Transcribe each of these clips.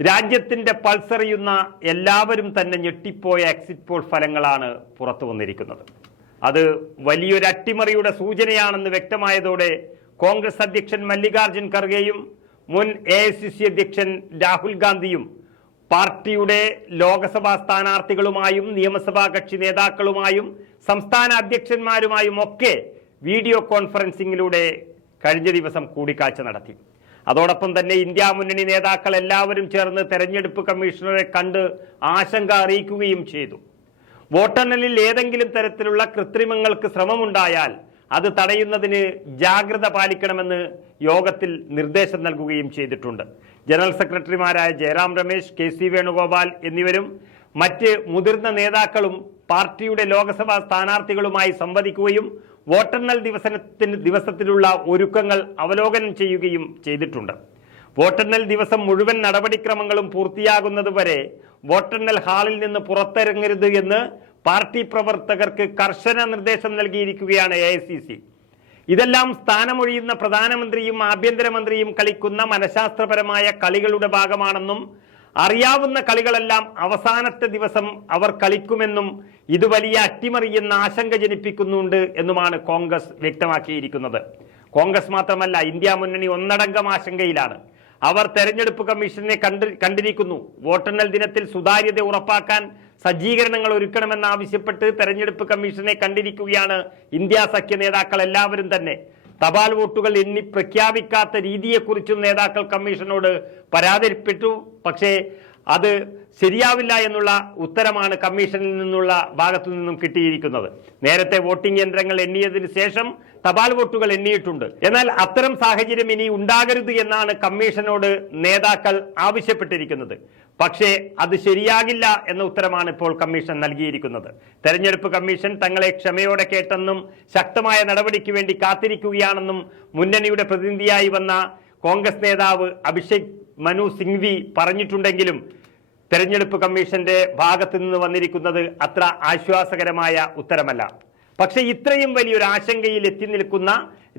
രാജ്യത്തിന്റെ പൾസറിയുന്ന എല്ലാവരും തന്നെ ഞെട്ടിപ്പോയ എക്സിറ്റ് പോൾ ഫലങ്ങളാണ് പുറത്തു വന്നിരിക്കുന്നത്. അത് വലിയൊരു അട്ടിമറിയുടെ സൂചനയാണെന്ന് വ്യക്തമായതോടെ കോൺഗ്രസ് അധ്യക്ഷൻ മല്ലികാർജുൻ ഖർഗെയും മുൻ എ അധ്യക്ഷൻ രാഹുൽ ഗാന്ധിയും പാർട്ടിയുടെ ലോക്സഭാ സ്ഥാനാർത്ഥികളുമായും നിയമസഭാ കക്ഷി നേതാക്കളുമായും സംസ്ഥാന അധ്യക്ഷന്മാരുമായും ഒക്കെ വീഡിയോ കോൺഫറൻസിംഗിലൂടെ കഴിഞ്ഞ ദിവസം കൂടിക്കാഴ്ച നടത്തി. അതോടൊപ്പം തന്നെ ഇന്ത്യ മുന്നണി നേതാക്കൾ എല്ലാവരും ചേർന്ന് തെരഞ്ഞെടുപ്പ് കമ്മീഷണറെ കണ്ട് ആശങ്ക അറിയിക്കുകയും ചെയ്തു. വോട്ടെണ്ണലിൽ ഏതെങ്കിലും തരത്തിലുള്ള കൃത്രിമങ്ങൾക്ക് ശ്രമമുണ്ടായാൽ അത് തടയുന്നതിന് ജാഗ്രത പാലിക്കണമെന്ന് യോഗത്തിൽ നിർദ്ദേശം നൽകുകയും ചെയ്തിട്ടുണ്ട്. ജനറൽ സെക്രട്ടറിമാരായ ജയറാം രമേശ് കെ സി വേണുഗോപാൽ എന്നിവരും മറ്റ് മുതിർന്ന നേതാക്കളും പാർട്ടിയുടെ ലോക്സഭാ സ്ഥാനാർത്ഥികളുമായി സംവദിക്കുകയും വോട്ടെണ്ണൽ ദിവസത്തിന് ദിവസത്തിലുള്ള ഒരുക്കങ്ങൾ അവലോകനം ചെയ്യുകയും ചെയ്തിട്ടുണ്ട്. വോട്ടെണ്ണൽ ദിവസം മുഴുവൻ നടപടിക്രമങ്ങളും പൂർത്തിയാകുന്നതുവരെ വോട്ടെണ്ണൽ ഹാളിൽ നിന്ന് പുറത്തിറങ്ങരുത് എന്ന് പാർട്ടി പ്രവർത്തകർക്ക് കർശന നിർദ്ദേശം നൽകിയിരിക്കുകയാണ് എ ഇതെല്ലാം സ്ഥാനമൊഴിയുന്ന പ്രധാനമന്ത്രിയും ആഭ്യന്തരമന്ത്രിയും കളിക്കുന്ന മനഃശാസ്ത്രപരമായ കളികളുടെ ഭാഗമാണെന്നും അറിയാവുന്ന കളികളെല്ലാം അവസാനത്തെ ദിവസം അവർ കളിക്കുമെന്നും ഇത് വലിയ അട്ടിമറിയെന്ന ആശങ്ക ജനിപ്പിക്കുന്നുണ്ട് എന്നുമാണ് കോൺഗ്രസ് വ്യക്തമാക്കിയിരിക്കുന്നത്. കോൺഗ്രസ് മാത്രമല്ല ഇന്ത്യ മുന്നണി ഒന്നടങ്കം ആശങ്കയിലാണ്. അവർ തെരഞ്ഞെടുപ്പ് കമ്മീഷനെ കണ്ട് കണ്ടിരിക്കുന്നു. വോട്ടെണ്ണൽ ദിനത്തിൽ സുതാര്യത ഉറപ്പാക്കാൻ സജ്ജീകരണങ്ങൾ ഒരുക്കണമെന്നാവശ്യപ്പെട്ട് തെരഞ്ഞെടുപ്പ് കമ്മീഷനെ കണ്ടിരിക്കുകയാണ് ഇന്ത്യ സഖ്യ നേതാക്കൾ എല്ലാവരും തന്നെ. തപാൽ വോട്ടുകൾ എണ്ണി പ്രഖ്യാപിക്കാത്ത രീതിയെക്കുറിച്ചും നേതാക്കൾ കമ്മീഷനോട് പരാതിപ്പെട്ടു പക്ഷേ അത് ശരിയാവില്ല എന്നുള്ള ഉത്തരമാണ് കമ്മീഷനിൽ നിന്നുള്ള ഭാഗത്തു നിന്നും കിട്ടിയിരിക്കുന്നത്. നേരത്തെ വോട്ടിംഗ് യന്ത്രങ്ങൾ എണ്ണിയതിന് ശേഷം തപാൽ വോട്ടുകൾ എണ്ണിയിട്ടുണ്ട്. എന്നാൽ അത്തരം സാഹചര്യം ഇനി ഉണ്ടാകരുത് എന്നാണ് കമ്മീഷനോട് നേതാക്കൾ ആവശ്യപ്പെട്ടിരിക്കുന്നത്. പക്ഷേ അത് ശരിയാകില്ല എന്ന ഉത്തരമാണ് ഇപ്പോൾ കമ്മീഷൻ നൽകിയിരിക്കുന്നത്. തെരഞ്ഞെടുപ്പ് കമ്മീഷൻ തങ്ങളെ ക്ഷമയോടെ കേട്ടെന്നും ശക്തമായ നടപടിക്ക് വേണ്ടി കാത്തിരിക്കുകയാണെന്നും മുന്നണിയുടെ പ്രതിനിധിയായി വന്ന കോൺഗ്രസ് നേതാവ് അഭിഷേക് മനു സിംഗ്വി പറഞ്ഞിട്ടുണ്ടെങ്കിലും തെരഞ്ഞെടുപ്പ് കമ്മീഷന്റെ ഭാഗത്തു നിന്ന് വന്നിരിക്കുന്നത് അത്ര ആശ്വാസകരമായ ഉത്തരമല്ല. പക്ഷെ ഇത്രയും വലിയൊരു ആശങ്കയിൽ എത്തി നിൽക്കുന്ന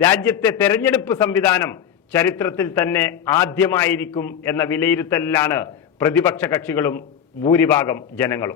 രാജ്യത്തെ തെരഞ്ഞെടുപ്പ് സംവിധാനം ചരിത്രത്തിൽ തന്നെ ആദ്യമായിരിക്കും എന്ന വിലയിരുത്തലിലാണ് പ്രതിപക്ഷ കക്ഷികളും ഭൂരിഭാഗം ജനങ്ങളും.